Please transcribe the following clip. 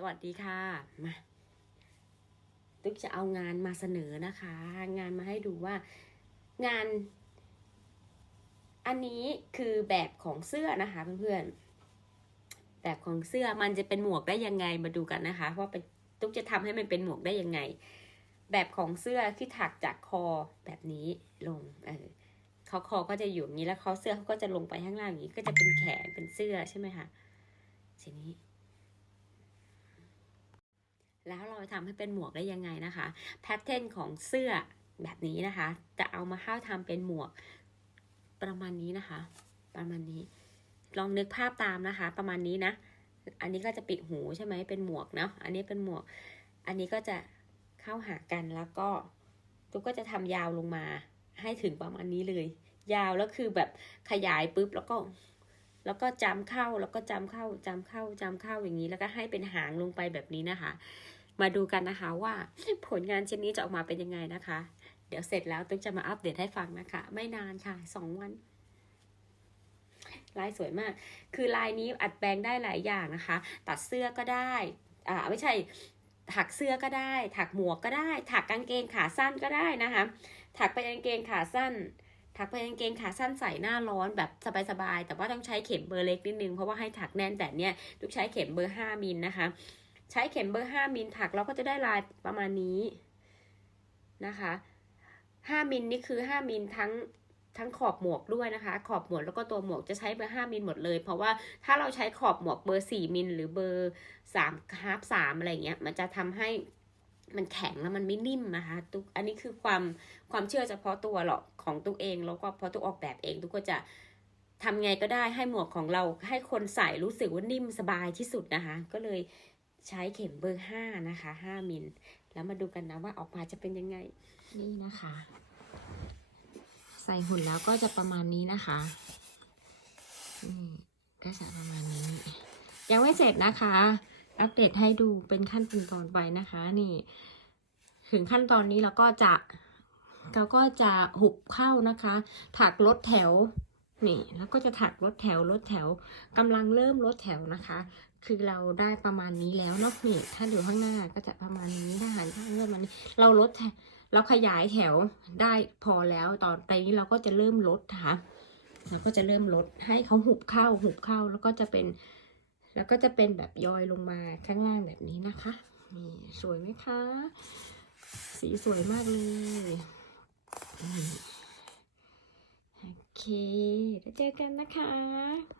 สวัสดีค่ะ มาตุ๊กจะเอางานมาเสนอนะคะ งานมาให้ดูว่างาน อันนี้คือแบบของเสื้อนะคะเพื่อนๆ แบบของเสื้อมันจะเป็นหมวกได้ยังไงมาดูกันนะคะว่าเป็นตุ๊กจะทำให้มันเป็นหมวกได้ยังไง แบบของเสื้อที่ถักจากคอแบบนี้ลง เออเขาคอก็จะอยู่อย่างนี้แล้วเขาเสื้อเขาก็จะลงไปข้างล่างอย่างนี้ ก็จะเป็นแขนเป็นเสื้อใช่ไหมคะทีนี้ แล้วเราทำให้เป็นหมวกได้ยังไงนะคะแพทเทิร์นของเสื้อแบบนี้นะคะ จะเอามาเข้าทำเป็นหมวกประมาณนี้นะคะ ประมาณนี้ ลองนึกภาพตามนะคะ ประมาณนี้นะ อันนี้ก็จะปิดหูใช่ไหมเป็นหมวกเนาะอันนี้เป็นหมวก อันนี้ก็จะเข้าหากันแล้วก็ตุ๊กก็จะทำยาวลงมาให้ถึงประมาณนี้เลย ยาวแล้วคือแบบขยายปุ๊บแล้วก็แล้วก็จำเข้าแล้วก็จำเข้าจำเข้าจำเข้าอย่างนี้แล้วก็ให้เป็นหางลงไปแบบนี้นะคะ มาดูกันนะคะว่าผลงานชิ้นนี้จะออกมาเป็นยังไงนะคะ เดี๋ยวเสร็จแล้วตุ๊กจะมาอัปเดตให้ฟังนะคะ ไม่นานค่ะสองวันลายสวยมาก คือลายนี้อัดแปลงได้หลายอย่างนะคะ ตัดเสื้อก็ได้ อ่าไม่ใช่ถักเสื้อก็ได้ ถักหมวกก็ได้ ถักกางเกงขาสั้นก็ได้นะคะ ถักไปกางเกงขาสั้น ถักไปกางเกงขาสั้นใส่หน้าร้อนแบบสบายๆ แต่ว่าต้องใช้เข็มเบอร์เล็กนิดนึง เพราะว่าให้ถักแน่นแต่เนี่ยทุกใช้เข็มเบอร์5มิลนะคะ ใช้เข็มเบอร์ 5 มิลถักเราก็จะได้ลายประมาณนี้นะคะ5มิลนี่คือ 5มิลทั้งทั้งขอบหมวกด้วยนะคะ ขอบหมวกแล้วก็ตัวหมวกจะใช้เบอร์ 5มิลหมดเลย เพราะว่าถ้าเราใช้ขอบหมวกเบอร์ 4 มิลหรือเบอร์3ฮาร์ฟ3อะไรเงี้ย มันจะทำให้มันแข็งแล้วมันไม่นิ่มนะคะตุกอันนี้คือความความเชื่อเฉพาะตัวหรอกของตุกเอง แล้วก็พอตุกออกแบบเองตุกก็จะทำไงก็ได้ให้หมวกของเราให้คนใส่รู้สึกว่านิ่มสบายที่สุดนะคะ ก็เลย ใช้เข็มเบอร์ห้านะคะห้ามิล แล้วมาดูกันนะว่าออกมาจะเป็นยังไง นี่นะคะ ใส่หุ่นแล้วก็จะประมาณนี้นะคะนี่ก็จะประมาณนี้ ยังไม่เสร็จนะคะ อัปเดตให้ดูเป็นขั้นเป็นตอนไปนะคะ นี่ ถึงขั้นตอนนี้เราก็จะเราก็จะหุบเข้านะคะ ถักลดแถวนี่แล้วก็จะถักลดแถวลดแถวกำลังเริ่มลดแถวนะคะ คือเราได้ประมาณนี้แล้วเนาะนี่ ถ้าดูข้างหน้าก็จะประมาณนี้ถ้าหันข้างเลื่อนมานี้เราลดแถวเราขยายแถวได้พอแล้วตอนตอนนี้เราก็จะเริ่มลดนะคะเราก็จะเริ่มลดให้เขาหุบเข้าหุบเข้าแล้วก็จะเป็น แล้วก็จะเป็นแบบย้อยลงมาข้างล่างแบบนี้นะคะนี่สวยไหมคะ สีสวยมากเลยโอเคแล้วเจอกันนะคะ